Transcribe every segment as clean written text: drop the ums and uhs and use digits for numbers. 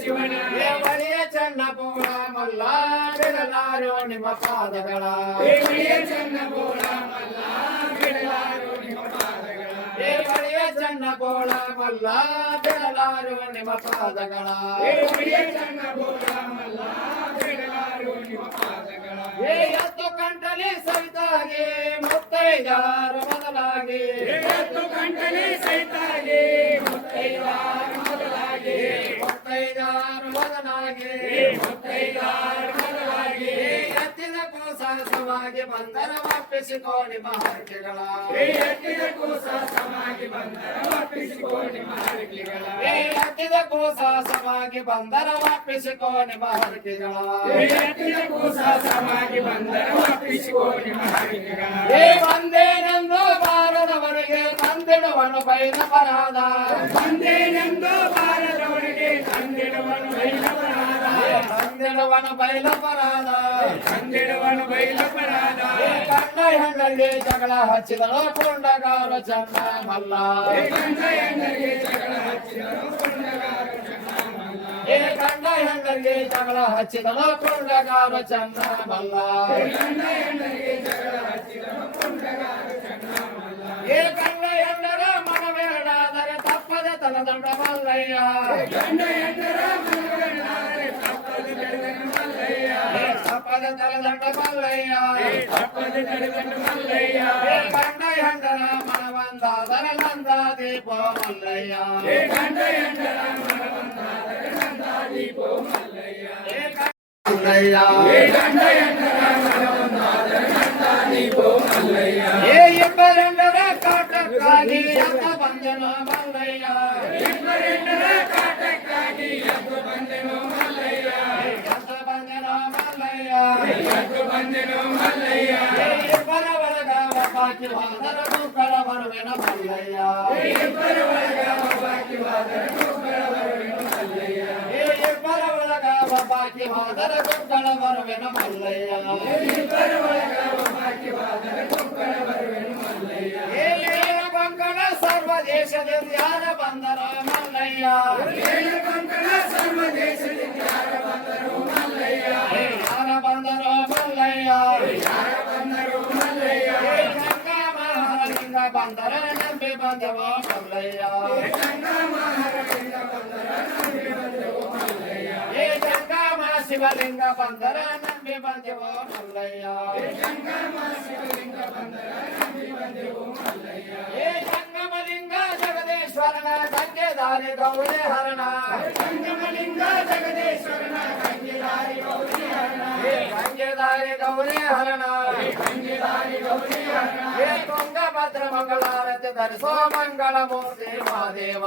ಶಿವನ ಬಿಡಲಾರು ನಿಮ್ಮ ಪಾದಗಳ ಬಳಿಯ ಚನ್ನ ಬೋಳ ಮಲ್ಲ ಬಿಡಲಾರು ನಿಮ್ಮ ಪಾದಗಳ ಎತ್ತು ಕಂಠಲಿ ಸಹಿತಾಗಿ ಮುತ್ತೈದಾರ ಮೊದಲಾಗಿ ಎತ್ತು ಕಂಠಲಿ ಸಹಿತಾಗಿ ಮುತ್ತೈದಾರ ಮೊದಲಾಗಿ ಮುತ್ತೈದಾರ ಮೊದಲಾಗಿ ಮುತ್ತೈದಾರ ಮೊದಲಾಗಿ ಎತ್ತಿದ ಕೂಸಾಸವಾಗಿ ಬಂದರ ಒಪ್ಪಿಸಿಕೋ ನಿಮ್ಮ ಹರಕೆಗಳ ಎತ್ತಿದ ಕೂಸಾಸವಾಗಿ ಬಂದರ ಒಪ್ಪಿಸಿಕೋ ನಿಮ್ಮ ಹರಕೆಗಳ ಎತ್ತಿದ ಕೂಸಾಸವಾಗಿ ಬಂದರ ಒಪ್ಪಿಸಿಕೋ ನಿಮ್ಮ ಹರಕೆಗಳ ಎತ್ತಿದ ಕೂಸಾಸವಾಗಿ ಬಂದರ ಒಪ್ಪಿಸಿಕೋ ನಿಮ್ಮ ಹರಕೆಗಳ ಬಂದೇನೆಂದು ಬಾರದವರಿಗೆ ತಂದಿಡುವನು ಬೈಲ ಪರಾದ ಬಂದೇನೆಂದು ಬಾರದವರಿಗೆ ತಂದಿಡುವನು ಬೈಲ ಪರಾದ ತಂದಿಡುವನು ಬೈಲ ಪರಾದ ತಂದಿಡುವನು ಬೈಲ ಪರಾದ ಕಂಡ ಹೆಣ್ಣರಿಗೆ ಜಗಳ ಹಚ್ಚಿದಳು ಪುಂಡಗಾರ ಚಂದ ಮಲ್ಲ ಕಂಡ ಹೆಣ್ಣರಿಗೆ ಜಗಳ ಹಚ್ಚಿದಳು ಪುಂಡಗಾರ ಚಂದ ಮಲ್ಲ ಕಂಡ ಹೆಣ್ಣರಿಗೆ ಜಗಳ ಹಚ್ಚಿದಳು ಪುಂಡಗಾರ ಚಂದ ಮಲ್ಲ ಕಂಡ ಹೆಣ್ಣರಿಗೆ ಜಗಳ ಹಚ್ಚಿದಳು ಪುಂಡಗಾರ ಚಂದ ಮಲ್ಲ ಕಂಡ ಹೆಣ್ಣರ ಮನವೇಡಾದರೆ ತಪ್ಪದೆ ತನದಂಡ ಮಲ್ಲಯ್ಯ ಕಂಡ ಹೆಣ್ಣರ ಮನವೇಡಾದರೆ ತಪ್ಪದೆ ತನದಂಡ ಮಲ್ಲಯ್ಯ ತಪ್ಪದೆ ತನದಂಡ ಮಲ್ಲಯ್ಯ ತಪ್ಪದೆ ತನದಂಡ ಮಲ್ಲಯ್ಯ ಕಂಡ ಹೆಣ್ಣರ ಮನವಂದಾದರೆ ನಂದ ದೀಪ ಮಲ್ಲಯ್ಯ ಕಂಡ ಹೆಣ್ಣರ ಮನವಂದಾದರೆ ನಂದ ದೀಪ ಮಲ್ಲಯ್ಯ ಮಲ್ಲಯ್ಯ ಕಂಡ ಹೆಣ್ಣರ ಮನವಂದಾದರೆ ನಂದ ದೀಪ ಮಲ್ಲಯ್ಯ ಇಬ್ಬರೆಂಡರ ಕಾಟಕ್ಕಾಗಿ ಎದ್ದು ಬಂದೆನು ಮಲ್ಲಯ್ಯ ಇಬ್ಬರೆಂಡರ ಕಾಟಕ್ಕಾಗಿ ಎದ್ದು ಬಂದೆನು ಮಲ್ಲಯ್ಯ ಎದ್ದು ಬಂದೆನು ಮಲ್ಲಯ್ಯ ಎದ್ದು ಬಂದೆನು ಮಲ್ಲಯ್ಯ ಇಬ್ಬರ ಒಳಗ ಬಾಕಿ ಹೋದರ ದುಃಖಳ ಬರುವೆನ ಮಲ್ಲಯ್ಯ ಇಬ್ಬರ ಒಳಗ ಬಾಕಿ ಹೋದರ ದುಃಖಳ ಬರುವೆನ ಮಲ್ಲಯ್ಯ ಇಬ್ಬರ ಒಳಗ ಬಾಕಿ ಹೋದರ ದುಃಖಳ ಬರುವೆನ ಮಲ್ಲಯ್ಯ ಇಬ್ಬರ ಒಳಗ ಬಾಕಿ ಹೋದರ ದುಃಖಳ ಬರುವೆನ ಮಲ್ಲಯ್ಯ ಬಂಕಣ ಸರ್ವ ದೇಶದಿಂದ ಯಾರ ಬಂದರ ಮಲ್ಲಯ್ಯ ಬಂಕಣ ಸರ್ವ ದೇಶದಿಂದ ಯಾರ ಬಂದರು ಮಲ್ಲಯ್ಯ ಯಾರ ಬಂದರು ಮಲ್ಲಯ್ಯ ಯಾರ ಬಂದರು ಮಲ್ಲಯ್ಯ ಗಂಗಾ ಮಹಾರಲಿಂಗ ಬಂದರ ನಂಬಿ ಬಂದವ ಮಲ್ಲಯ್ಯ ಗಂಗಾ ಮಹಾರಲಿಂಗ ಬಂದರ ನಂಬಿ ಬಂದವ ಮಲ್ಲಯ್ಯ ಗಂಗಾ ಶಿವಲಿಂಗ ಬಂದರ ನಂಬಿ ಬಂದವ ಮಲ್ಲಯ್ಯ ಗಂಗಾ ಶಿವಲಿಂಗ ಬಂದರ ನಂಬಿ ಬಂದವ ಮಲ್ಲಯ್ಯ ಜಂಗಮಲಿಂಗ ಜಗದೇಶ್ವರನ ಗಂಗೆದಾರಿ ಗೌರಿ ಹರಣ ಜಂಗಮಲಿಂಗ ಜಗದೇಶ್ವರನ ಗಂಗೆದಾರಿ ಗೌರಿ ಹರಣ ಗಂಗೆದಾರಿ ಗೌರಿ ಹರಣ ಗಂಗೆದಾರಿ ಗೌರಿ ಹರಣ ತುಂಗಭದ್ರ ಮಂಗಳಾರತಿ ಧರಿಸೋ ಮಂಗಳ ಮೂರ್ತಿ ಮಹಾದೇವ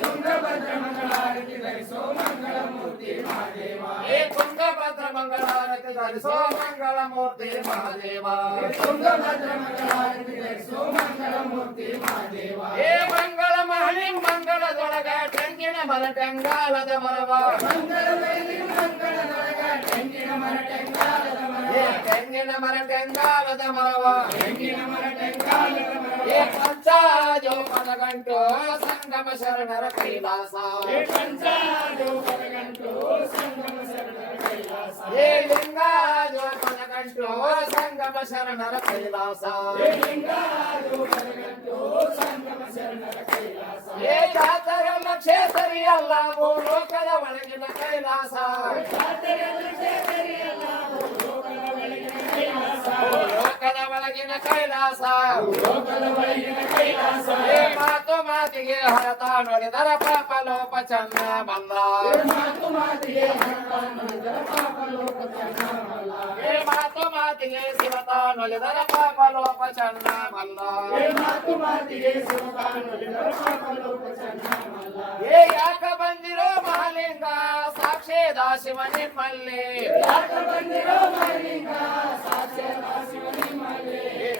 ತುಂಗಭದ್ರ ಮಂಗಳಾರತಿ ಧರಿಸೋ ಮಂಗಳ ಮೂರ್ತಿ ಮಹಾದೇವ ತುಂಗಭದ್ರ ಮಂಗಳಾರತಿ ಧರಿಸೋ ಮಂಗಳ ಮೂರ್ತಿ ಮಹಾದೇವ ತುಂಗಭದ್ರ ಮಂಗಳಾರತಿ ಧರಿಸೋ ಮಂಗಳ ಮೂರ್ತಿ ಮಹಾದೇವ ಮಂಗಳ ಮಹಳಿ ಮಂಗಳದೊಳಗ ತೆಂಗಿನ ಮರ ಟೆಂಗಾಲದ ಮರವ ತೆಂಗಿನ ಮರ ಟೆಂಗಾಲದ ಮರವ ಪಂಚಾಜೋಪದ ಗಂಟು ಸಂಗಮ ಶರಣರ ಕೈಲಾಸ ಲಿಂಗಾಜೋಪದ ಗಂಟು ಸಂಗಮ ಶರಣರ ಕೈಲಾಸ ಜಾತರೆಲ್ಲ ಕ್ಷೇತ್ರಿ ಅಲ್ಲ ಲೋಕದ ಒಳಗಿನ ಕೈಲಾಸ ಲೋಕದ ಒಳಗಿನ ಕೈಲಾಸ ಮಾತು ಮಾತಿಗೆ ಹರತ ನೋಡಿದರ ಪಾಪ ಲೋಪ ಚಂದ ಮಲ್ಲ ಮಾತು ಮಾತಿಗೆ ಶಿವತ ನೋಡಿದರ ಪಾಪ ಲೋಪ ಚಂದ ಮಲ್ಲ ಯಾಕ ಬಂದಿರೋ ಮಾಲಿಂಗ ಸಾಕ್ಷೇದ ಶಿವ ನಿಮ್ಮಲ್ಲಿ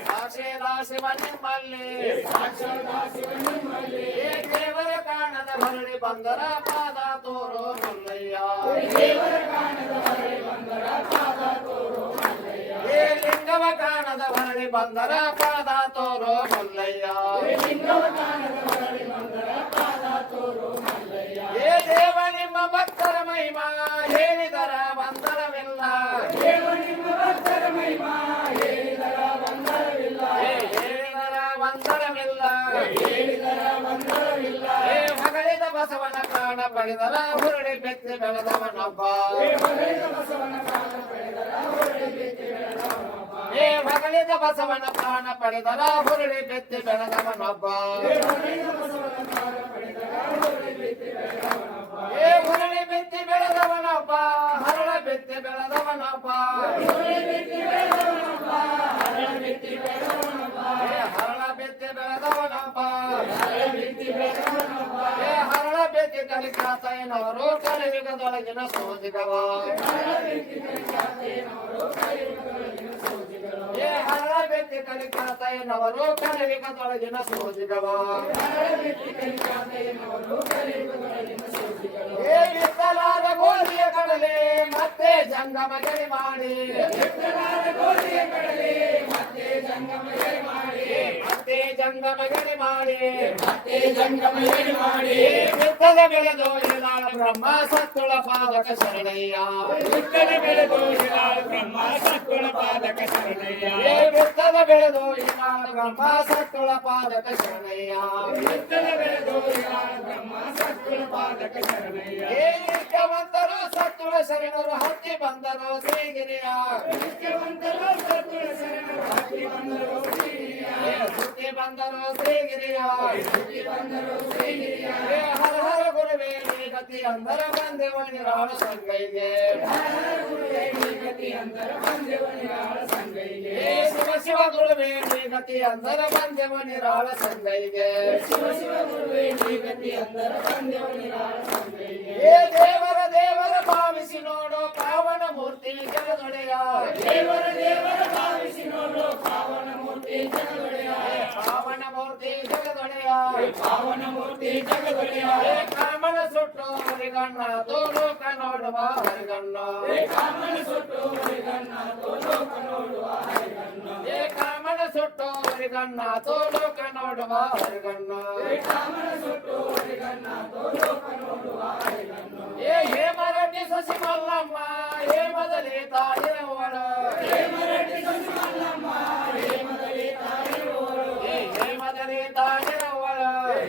ಸಾಕ್ಷೇದ ಶಿವ ನಿಮ್ಮಲ್ಲಿ ದೇವರ ಕಾಣದ ಮರಳಿ ಬಂದರ ಪಾದ ತೋರೋ ಮಲ್ಲಯ್ಯ ಲಿಂಗವ ಕಾಣದ ಮರಳಿ ಬಂದರ ಪಾದ ತೋರೋ ಮಲ್ಲಯ್ಯ ದೇವ ನಿಮ್ಮ ಭಕ್ತರ ಮಹಿಮಾ ಹೇಳಿದರ ಬಂದರವಿಲ್ಲ ಪಡೆದರ ಹುರುಳಿ ಬೆತ್ತಿ ಬೆಳೆದವನೊಬ್ಬ ಏ ಮಗಳಿದ ಬಸವನ ಪ್ರಾಣ ಪಡೆದರ ಹುರುಳಿ ಬೆತ್ತಿ ಬೆಳೆದವನೊಬ್ಬ ಏ ಹುರುಳಿ ಬೆತ್ತಿ ಬೆಳೆದವನೊಬ್ಬ ಹರಳ ಬೆತ್ತಿ ಬೆಳೆದವನೊಬ್ಬ ಹರಳ ಬೆತ್ತಿ ಬೆಳೆದವನೊಬ್ಬ ಏ ಹರಳ ಬೆತ್ತಿ ಕಲಿಕಾತಯ್ಯನವರು ಕಲಿಯುಗದೊಳಗಿನ ಸೋಜಿಗವ ಏ ಹರಳ ಬೆತ್ತಿ ಕಲಿಕಾತಯ್ಯನವರು ಕಲಿಯುಗದೊಳಗಿನ ಸೋಜಿಗವ ಏ ಬಿತ್ತಲಾದ ಗೋಧಿಯ ಕಡಲೆ ಮತ್ತೆ ಜಂಗಮಗರಿ ಮಾಡಿ ಮತ್ತೆ ಜಂಗಮಗರಿ ಮಾಡಿ ಬಿತ್ತದ ಬೆಳೆದು ಇಲಾಳ ಬ್ರಹ್ಮ ಸತ್ತುಳ ಪಾದಕ ಶರಣಯ್ಯ ಬಿತ್ತದ ಬೆಳೆದು ಇಲಾಳ ಬ್ರಹ್ಮ ಸತ್ತುಳ ಪಾದಕ ಶರಣಯ್ಯ ಏ ಬಿತ್ತದ ಬೆಳೆದು ಇಲಾಳ ಬ್ರಹ್ಮ ಸತ್ತುಳ ಪಾದಕ ಶರಣಯ್ಯ ಬಿತ್ತದ ಬೆಳೆದು ಇಲಾಳ ಬ್ರಹ್ಮ ಸತ್ತುಳ ಪಾದಕ ಶರಣಯ್ಯ ಏ ನಿತ್ಯವಂತರು ಸತ್ತುಳ ಶರಣರು ಹತ್ತಿ ಬಂದರು ಶ್ರೀಗಿರಿಯ ನಿತ್ಯವಂತರು ಸತ್ತುಳ ಶರಣರು ಹತ್ತಿ ಬಂದರು ಶ್ರೀಗಿರಿಯ ಸುತ್ತಿ ಬಂದರು ಶ್ರೀಗಿರಿಯ ಹರ ಹರ ಗುರುವೇ ನೀ ಗತಿ ಅಂದರ ಬಂದೆವ ನಿರಾಳ ಸಂಗೈಗೆ ಶಿವ ಶಿವ ಗುರುವೇ ನೀ ಗತಿ ಅಂದರ ಬಂದೆವ ನಿರಾಳ ಸಂಗೈಗೆ ಏ ದೇವರ ದೇವರ ಭಾವಿಸಿ ನೋಡು ಪಾವನ ಮೂರ್ತಿ ಜಗದೊಡೆಯ ದೇವರ ದೇವರ ಭಾವಿಸಿ ನೋಡು ಪಾವನ ಮೂರ್ತಿ ಜಗದೊಡೆಯ ಪಾವನ ಮೂರ್ತಿ ಜಗದೊಡೆಯ ಪಾವನ ಮೂರ್ತಿ ಜಗದೊಡೆಯ ಕಾಮನ ಸುಟ್ಟು ಹರಿಗಣ್ಣ ತೋಲೋಕ ನೋಡುವ ಹರಿಗಣ್ಣ ಕಾಮನ ಸುಟ್ಟು ಹರಿಗಣ್ಣ ತೋಲೋಕ ನೋಡುವ ಹರಿಗಣ್ಣ ಕಾಮನ ಸುಟ್ಟು ಹರಿಗಣ್ಣ ತೋಲೋಕ ನೋಡುವ ಹರಿಗಣ್ಣ ಕಾಮನ ಸುಟ್ಟು ಹರಿಗಣ್ಣ ತೋಲೋಕ ನೋಡುವ ಹರಿಗಣ್ಣ ಹೇ ಮರಟಿ ಸಸಿ ಮಲ್ಲಮ್ಮ ಹೇ ಮೊದಲೇ ತಾಯಿರವಳ ಹೇ ಮರಟಿ ಸಸಿ ಮಲ್ಲಮ್ಮ ಹೇ ಮೊದಲೇ ತಾಯಿರವಳು ಹೇ ಮೊದಲೇ ತಾಯಿರವಳ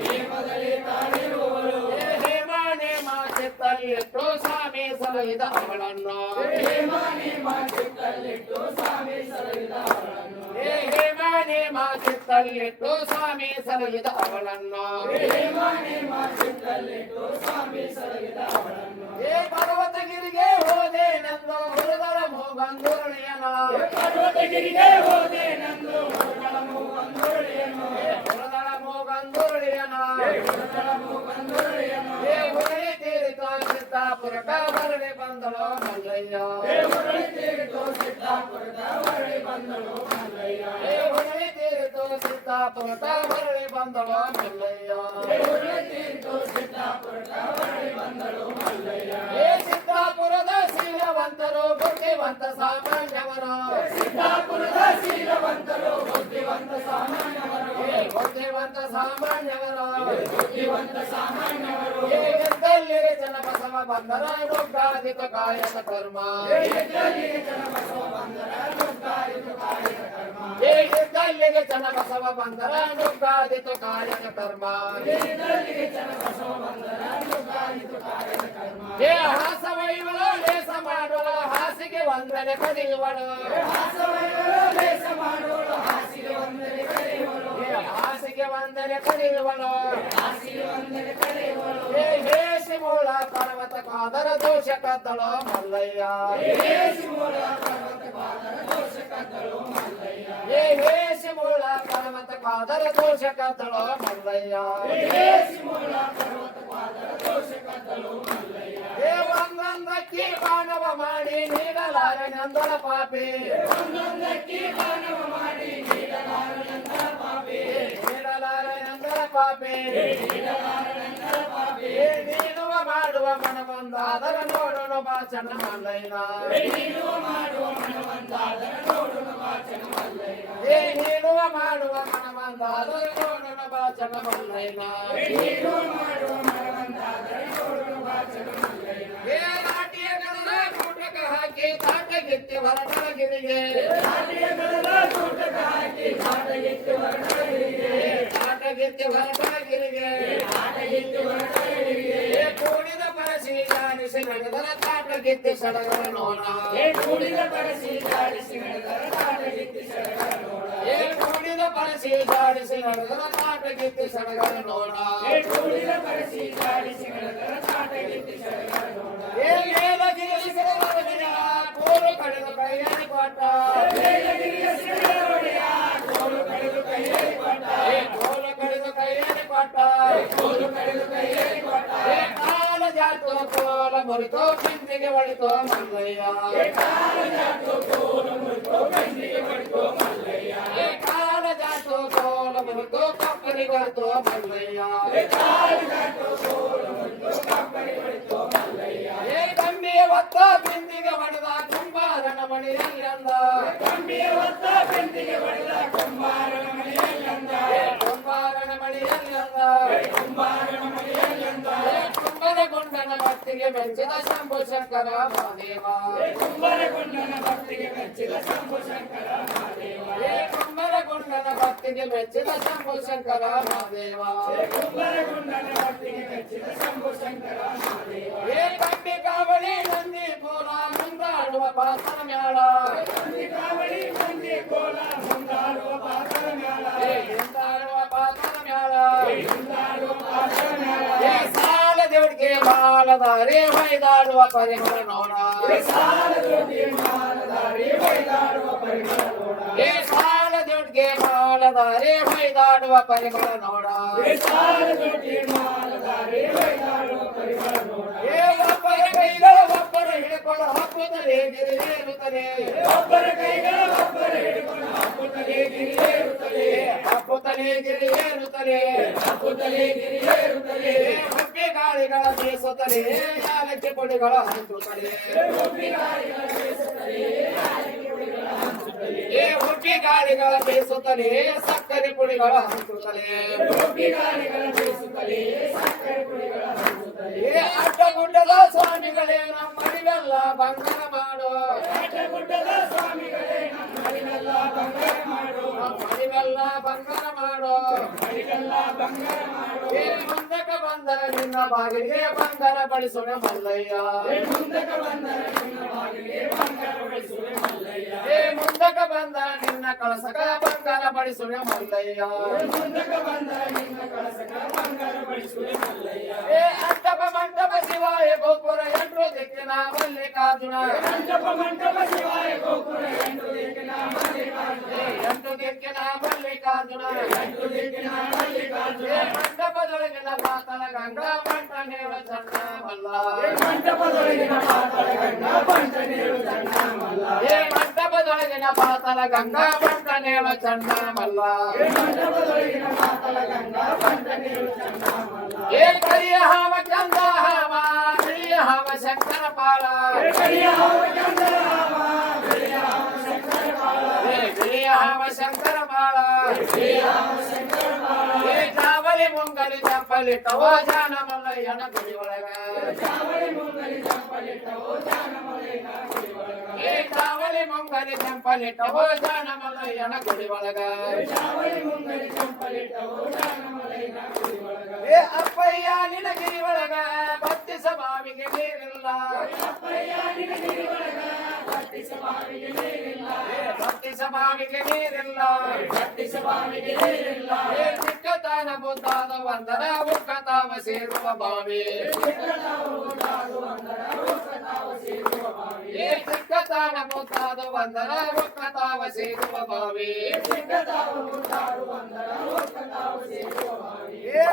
ಹೇ ಮೊದಲೇ ತಾಯಿರವಳು ಹೇ ಮಾನೆ ಮಾಚಿತ್ತಲ್ಲಿಟ್ಟು ಸ್ವಾಮಿ ಸಲಹಿದ ಅವಳನ್ನು ಹೇ ಮಾನೆ ಮಾಚಿತ್ತಲ್ಲಿಟ್ಟು ಸ್ವಾಮಿ ಸಲಹಿದ ಅವಳನ್ನು ಹೇ ಮಾನೆ ಮಾಚಿತ್ತಲ್ಲಿಟ್ಟು ಸ್ವಾಮಿ ಸಲಹಿದ ಅವಳನ್ನು ಹೇ ಮಾನೆ ಮಾಚಿತ್ತಲ್ಲಿಟ್ಟು ಸ್ವಾಮಿ ಸಲಹಿದ ಅವಳನ್ನು ಹೇ ಪರ್ವತಗಿರಿಗೆ ಹೋದೆ ನಂದು ಹುಡುಗರ ಮೂಗಂದುರುಳಿಯನ ಪರ್ವತಗಿರಿಗೆ ಹೋದೆ ನಂದು ಹುಡುಗರ ಮೂಗಂದುರುಳಿಯನು ಹುಡುಗರ ಮೂಗಂದುರುಳಿಯನ ಹುಡುಗರ ಮೂಗಂದುರುಳಿಯನ ಹೇ ಹುಡುಗಿ ತೀರಿತು ಸಿದ್ದಾಪುರಕ ಹೊರಳಿ ಬಂದಳು ಮಲ್ಲಯ್ಯ ಹೇ ಹುಡುಗಿ ತೀರಿತು ಸಿದ್ದಾಪುರಕ ಹೊರಳಿ ಬಂದಳು ಮಲ್ಲಯ್ಯ ಹೇ ಹುಡುಗಿ ತೀರಿತು ಸಿದ್ದಾಪುರಕ ಹೊರಳಿ ಬಂದಳು ಮಲ್ಲಯ್ಯ ಹೇ ಹುಡುಗಿ ತೀರಿತು ಸಿದ್ದಾಪುರಕ ಹೊರಳಿ ಬಂದಳು ಮಲ್ಲಯ್ಯ ಹೇ ಸಿದ್ದಾಪುರದ ಶೀಲವಂತರು ಬುದ್ಧಿವಂತ ಸಾಮಾನ್ಯವರು ಸಿದ್ದಾಪುರದ ಶೀಲವಂತರು ಬುದ್ಧಿವಂತ ಸಾಮಾನ್ಯವರು ಬುದ್ಧಿವಂತ ಸಾಮಾನ್ಯವರು ಬುದ್ಧಿವಂತ ಸಾಮಾನ್ಯವರು ಎದ್ದಲ್ಲಿಗೆ ಜನಬಸವ ಬಂದರ ನುಗ್ಗಾದಿತ ಕಾಯಕ ಕರ್ಮ ಎದ್ದಲ್ಲಿಗೆ ಜನಬಸವ ಬಂದರ ನುಗ್ಗಾದಿತ ಕಾಯಕ ಕರ್ಮ ಎದ್ದಲ್ಲಿಗೆ ಜನಬಸವ ಬಂದರ ನುಗ್ಗಾದಿತ ಕಾಯಕ ಕರ್ಮ ಎದ್ದಲ್ಲಿಗೆ ಜನಬಸವ ಬಂದರ ನುಗ್ಗಾದಿತ ಕಾಯಕ ಕರ್ಮ ಹೇ ಹಾಸವೈವಳು ಲೇಸ ಮಾಡುವಳು ಹಾಸಿಗೆ ವಂದನೆ ಕದಿಯುವಳು ಹಾಸವೈವಳು ಲೇಸ ಮಾಡುವಳು ಹಾಸಿಗೆ ವಂದನೆ ಕದಿಯುವಳು ಹಾಸಿಗೆ ವಂದನೆ ಕದಿಯುವಳು ಹಾಸಿಗೆ ವಂದನೆ ಕದಿಯುವಳು ಹೇ ಹೇಸಿ ಮೂಲ ಪರ್ವತ ಕಾದರ ದೋಷ ಕದ್ದಳು ಮಲ್ಲಯ್ಯ ಹೇಸಿ ಮೂಲ ಪರ್ವತ ಕಾದರ ದೋಷ ಕದ್ದಳು ಮಲ್ಲಯ್ಯ ಹೇಸಿ ಮೂಲ ಪರ್ವತ ಕಾದರ ದೋಷ ಕದ್ದಳು ಮಲ್ಲಯ್ಯ ಹೇಸಿ ಮೂಲ ಪರ್ವತ ಕಾದರ ದೋಷ ಕದ್ದಳು ಮಲ್ಲಯ್ಯ ಹೇ ಒಂದೊಂದಕ್ಕಿ ಮಾನವ ಮಾಡಿ ನೀಡಲಾರನೆಂದಳ ಪಾಪಿ ಒಂದೊಂದಕ್ಕಿ ಮಾನವ ಮಾಡಿ ನೀಡಲಾರನೆಂದಳ ಪಾಪಿ ನೀಡಲಾರನೆಂದಳ ಪಾಪಿ ನೀಡಲಾರನೆಂದಳ ಪಾಪಿ ನೀಡುವ ಮಾಡುವ ಮನವೊಂದಾದರ ನೋಡೋಣ ಭಾಷಣ ಮಲ್ಲಯ್ಯ ನೀಡುವ ಮಾಡುವ ಮನವೊಂದಾದರ ನೋಡೋಣ ಭಾಷಣ ಮಲ್ಲಯ್ಯ ಹೇ ನೀಡುವ ಮಾಡುವ ಮನವೊಂದಾದರ ನೋಡೋಣ ಭಾಷಣ ಮಲ್ಲಯ್ಯ ನೀಡುವ ಮಾಡುವ ಮನವೊಂದಾದರ ನೋಡೋಣ ಭಾಷಣ ಮಲ್ಲಯ್ಯ ಹೇ ನಾಟಿಯ ಗದಲ ಕೂಟಕ ಹಾಕಿ ತಾಟಗಿತ್ತಿ ಹೊರಟಗಿರಿಗೆ ನಾಟಿಯ ಗದಲ ಕೂಟಕ ಹಾಕಿ ತಾಟಗಿತ್ತಿ ಹೊರಟಗಿರಿಗೆ ತಾಟಗಿತ್ತಿ ಹೊರಟಗಿರಿಗೆ ತಾಟಗಿತ್ತಿ ಹೊರಟಗಿರಿಗೆ ಕೂಡಿದ ಕಾಟಗಿತ್ತಿ ಸಡಗರ ನೋಡ ಕೂಡಿದ ಪರಸಿ ಜಾಡಿಸಿ ನಡೆದರ ಕಾಟಗಿತ್ತಿ ಸಡಗರ ನೋಡ ಕೂಡಿದ ಪರಸಿ ಜಾಡಿಸಿ ನಡೆದರ ಕಾಟಗಿತ್ತಿ ಸಡಗರ ನೋಡ ಕೂಡಿದ ಪರಸಿ ಜಾಡಿಸಿ ನಡೆದರ ಕಾಟಗಿತ್ತಿ ಸಡಗರ ನೋಡ ಕೋಲು ಕಡೆದು ಕೈಯಲ್ಲಿ ಕೊಟ್ಟ ಕೋಲು ಕಡೆದು ಕೈಯಲ್ಲಿ ಕೊಟ್ಟ ಕೋಲು ಕಡೆದು ಕೈಯಲ್ಲಿ ಕೊಟ್ಟ ಕೋಲು ಕಡೆದು ಕೈಯಲ್ಲಿ ಕೊಟ್ಟ ಕಾಲ ಜಾತು ಕೋಲ ಮುರಿತು ಬಿಂದಿಗೆ ಹೊಳಿತು ಮಲ್ಲಯ್ಯ ಕಾಲ ಜಾತು ಕೋಲು ಮುರಿತು ಬಿಂದಿಗೆ ಹೊಳಿತು ಮಲ್ಲಯ್ಯ ಕಾಲ ಜಾತು ಕೋಲ ಮುರಿತು ಕಪ್ಪಲಿ ಹೊರತು ಮಲ್ಲಯ್ಯ ಕಾಲ ಜಾತು ಕೋಲು ಮುರಿತು ಕಪ್ಪಲಿ ಹೊಳಿತು ಮಲ್ಲಯ್ಯ ಕಂಬಿಯ ಹೊತ್ತ ಬಿಂದಿಗೆ ಹೊಡೆದ ಕುಂಬಾರನ ಮಣಿಯಲ್ಲಂದ ಕಂಬಿಯ ಹೊತ್ತ ಬಿಂದಿಗೆ ಹೊಡೆದ ಕುಂಬಾರನ ಮನೆಯಲ್ಲಂದ ಕುಂಬಾರನ ಮಣಿಯಲ್ಲಂದ ಕುಂಬಾರನ ಮನೆಯಲ್ಲಂದ ಕುಂಬರಗೊಂಡನ ಭಕ್ತಿಗೆ ಮೆಚ್ಚಿದ ಶಂಭು ಶಂಕರ ಮಹಾದೇವ ಕುಂಬರಗೊಂಡನ ಭಕ್ತಿಗೆ ಮೆಚ್ಚಿದ ಶಂಭು ಶಂಕರ ಮಹಾದೇವ ಕುಂಬರಗೊಂಡನ ಭಕ್ತಿಗೆ ಮೆಚ್ಚಿದ ಶಂಭು ಶಂಕರ ಮಹಾದೇವ ಕುಂಬರಗೊಂಡನ ಭಕ್ತಿಗೆ ಮೆಚ್ಚಿದ ಶಂಭು ಶಂಕರ ಮಹಾದೇವ ಕಂಬಿ ಕಾವಳಿ ನಂದಿ ಪೂರ ಮುಂದಾಡುವ ಪಾತ್ರ ಮೇಳ ನಂದಿ ಕಾವಳಿ ನಂದಿ ಕೋಲ ಮುಂದಾಡುವ ಪಾತ್ರ ಮೇಳ ಮುಂದಾಡುವ ಪಾತ್ರ ಮೇಳ ಮುಂದಾಡುವ ಪಾತ್ರ ಮೇಳ ಸಾಲ ದೇವರಿಗೆ ಬಾಲದಾರಿ ಹೊಯ್ದಾಡುವ ಪರಿಮಳ ನೋಡ ಸಾಲ ಜೋಡಿ ಮಾಲದಾರಿ ಹೊಯ್ದಾಡುವ ಪರಿಮಳ ನೋಡ ಸಾಲ ದೇವರಿಗೆ ಬಾಲದಾರಿ ಹೊಯ್ದಾಡುವ ಪರಿಮಳ ನೋಡ ಸಾಲ ಜೋಡಿ ಮಾಲದಾರಿ ಹೊಯ್ದಾಡುವ ಪರಿಮಳ ನೋಡ ಒಬ್ಬರ ಕೈಗಳು ಒಬ್ಬರು ಹಿಡ್ಕೊಂಡು ಹಬ್ಬದಲ್ಲಿ ಗಿರಿಯೇರುತ್ತದೆ ಒಬ್ಬರ ಕೈಗಳ ಒಬ್ಬರ ಹಿಡಿಕೊಂಡು ಹಬ್ಬುತ್ತಲೇ ಗಿರಿಯೇರುತ್ತಲೇ ಹಬ್ಬುತ್ತಲೇ ಗಿರಿಯೇರುತ್ತದೆ ಹಬ್ಬುತ್ತಲೇ ಗಿರಿಯೇರುತ್ತಲೇ ಹಬ್ಬಿ ಗಾಳಿಗಳ ಬೀಸುತ್ತಲೇ ಯಾಲಕ್ಕಿ ಪುಡಿಗಳ ಹಂಚುತ್ತಲೇ ಒಬ್ಬಿಗಾರಿಗಳ ಬೀಸುತ್ತಲೇ ಪುಡಿಗಳ ಹಂಚುತ್ತಲೇ ಹುಬ್ಬಿ ಗಾಳಿಗಳ ಬೀಸುತ್ತಲೇ ಸಕ್ಕರೆ ಪುಡಿಗಳ ಹಂಚುತ್ತಲೇ ಒಬ್ಬಿಗಾರಿಗಳ ಬೀಸುತ್ತಲೇ ಸಕ್ಕರೆ ಪುಡಿಗಳ ಹಂಚುತ್ತಲೇ ಅಡ್ಡಗುಡ್ಡದ ಸ್ವಾಮಿಗಳೇ ನಮ್ಮರಿವೆಲ್ಲ ಬಂಗಾರ ಮಾಡು ಗುಡ್ಡದ ಸ್ವಾಮಿಗಳೇ ನಮ್ಮರಿವೆಲ್ಲ ಬಂಗಾರ ಮಾಡು ನಮ್ಮರಿವೆಲ್ಲ ಬಂಗಾರ ಮಾಡು ನಮ್ಮರಿವೆಲ್ಲ ಬಂಗಾರ ಮಾಡು ಮುಂದಕ ಬಂದರ ನಿನ್ನ ಬಾಗಿಲಿಗೆ ಬಂಗಾರ ಬಡಿಸೋಣ ಮಲ್ಲಯ್ಯ ಮುಂದಕ ಬಂದರ ನಿನ್ನ ಬಾಗಿಲಿಗೆ ಬಂಗಾರ ಬಡಿಸುವೆ ಮಲ್ಲಯ್ಯ ಮುಂದಕ ಬಂದರ ನಿನ್ನ ಕಳಸಕ ಬಂಗಾರ ಬಡಿಸೋಣ ಮಲ್ಲಯ್ಯ ಮುಂದಕ ಬಂದರ ನಿನ್ನ ಕಳಸಕ ಬಂಗಾರ ಬಡಿಸುವೆ ಮಲ್ಲಯ್ಯ ಅಡ್ಡಪ ಮಂಟಪ ಶಿವಾಯ ಗೋಪುರ ಎಂಟು ದಿಕ್ಕಿನ ಮಲ್ಲಿಕಾರ್ಜುನ ಮಂಟಪ ಮಂಟಪ ಶಿವಾಯ ಗೋಪುರ ಎಂಟು ದಿಕ್ಕಿನ ಮಲ್ಲಿಕಾರ್ಜುನ ಎಂಟು ದಿಕ್ಕಿನ ಮಲ್ಲಿಕಾರ್ಜುನ ಎಂಟು ದಿಕ್ಕಿನ ಮಲ್ಲಿಕಾರ್ಜುನ ಮಂಟಪದೊಳಗಿನ ಪಾತಳ ಗಂಗಾ ಪಂಟ ನೇವ ಚಂಡ ಮಲ್ಲ ಮಂಟಪದೊಳಗಿನ ಪಾತಾಳ ಗಂಗಾ ಪಂಟ ನೀರು ಚಂಡ ಮಲ್ಲ ಮಂಟಪದೊಳಗಿನ ಪಾತಳ ಗಂಗಾ ಪಂಟ ನೇವ ಚಂಡ ಮಲ್ಲ ಮಂಟಪದೊಳಗಿನ ಪಾತಾಳ ಗಂಗಾ ಪಂಟ ನೀರು ಚಂಡ ಮಲ್ಲ ಕರಿಯ ಹಾವ ಚಂದ ಹಾವ ಕರಿಯ ಹಾವ ಶಂಕರ ಪಾಳ ಕರಿಯ ಹಾವ ಚಂದನ ಹಾವ ಕರಿಯ ಹಾವ ಶಂಕರ ಬಾಳ ಕರಿಯ ಹಾವ ಶಂಕರ ಪಾಳ ಕರಿಯ ಹಾವ ಶಂಕರ ಬಾಳ ಚಾವಲಿ ಮುಂಗಲಿ ಚಪ್ಪಲಿ ತವೋ ಜಾನ ಮಲ್ಲಯ್ಯನ ಗುಡಿ ಒಳಗ ಚಾವಳಿ ಮುಂಗಲಿ ಚಪ್ಪಲಿಟ್ಟವೋ ಜಾನ ಮಲೆಯ ಗುಡಿ ಒಳಗ ಚಾವಲಿ ಮುಂಗಲಿ ಚಂಪಲಿ ತವೋ ಜಾನ ಮಲ್ಲಯ್ಯನ ಗುಡಿ ಒಳಗ ಚಾವಳಿ ಮುಂಗಲಿ ಚಂಪಲಿಟ್ಟವೋ ಜಾನ ಮಲೆಯ ಗುಡಿ ಒಳಗ ಅಪ್ಪಯ್ಯ ನಿನ ಗಿರಿ ಒಳಗ ಬತ್ತಿಸ ಬಾವಿಗೆ ನೀರಿಲ್ಲ ಅಪ್ಪಯ್ಯ ನಿನ ಗಿರಿ ಒಳಗ ಬತ್ತಿಸ ಬಾವಿಗೆ ನೀರಿಲ್ಲ ಬತ್ತಿಸ ಬಾವಿಗೆ ನೀರಿಲ್ಲ ಬತ್ತಿಸ ಬಾವಿಗೆ ನೀರಿಲ್ಲ ಚಿಕ್ಕತಾನ ಬುದ್ಧಾದ ವಂದನ ಉಕ್ಕತಾವ ಸೇರುವ ಬಾವಿ ಚಿಕ್ಕತಾನ ಬುದ್ಧಾದ ವಂದನ ಉಕ್ಕತಾವ ಸೇರುವ ಬಾವಿ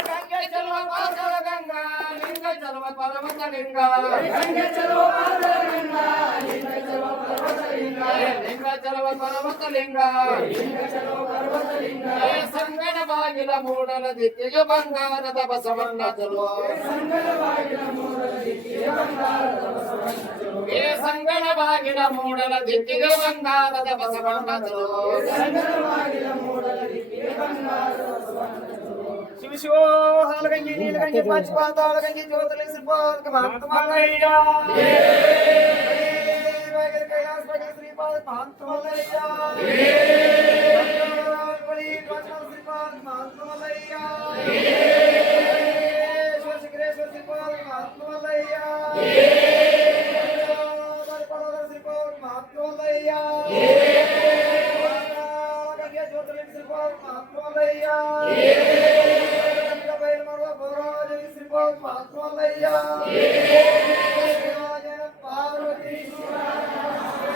ಗಂಗೆ ಚಲುವ ಪಾತಳ ಗಂಗಾ ಲಿಂಗ ಚಲುವ ಪರ್ವತ ಲಿಂಗ ಗಂಗೆ ಚಲುವ ಪಾತಳ ಗಂಗಾ ಲಿಂಗ ಚಲುವ ಪರ್ವತ ಲಿಂಗ ಲಿಂಗ ಚಲುವ ಪರ್ವತ ಲಿಂಗ ಲಿಂಗ ಚಲುವ ಪರ್ವತ ಲಿಂಗ ಸಂಗನ ಬಾಗಿಲ ಮೂಡಲ ದಿಕ್ಕಿಗೆ ಬಂಗಾರದ ಬಸವಣ್ಣ ಚಲುವ ಸಂಗನ ಬಾಗಿಲ ಮೂಡಲ ದಿಕ್ಕಿಗೆ ಬಂಗಾರದ ಬಸವಣ್ಣ ಚಲುವ ಸಂಗನ ಬಾಗಿಲ ಮೂಡಲ ದಿಕ್ಕಿಗೆ ಬಂಗಾರದ ಬಸವಣ್ಣ ಚಲುವ ಸಂಗನ ಬಾಗಿಲ ಮೂಡಲ ದಿಕ್ಕಿಗೆ ಬಂಗಾರದ ಬಸವಣ್ಣ ಶಿವ ಶಿವ ಹಾಲಗಂಗಿ ನೀಲಗಂಗಿ ಪಂಚಪಾತಾಳಗಂಗಿ ಜ್ಯೋತಿರ್ಲಿಂಗ ಶ್ರೀಪಾದ ಮಹಾತ್ಮಯ್ಯ ಕೈಲಾಸ ಶ್ರೀಪಾದ ಮಹಾತ್ಮಯ್ಯ ಶ್ರೀಪಾದ ಮಹಾತ್ಮಯ್ಯ ಶಿವಶಂಕರೇಶ್ವರ ಶ್ರೀಪಾದ ಮಹಾತ್ಮಯ್ಯ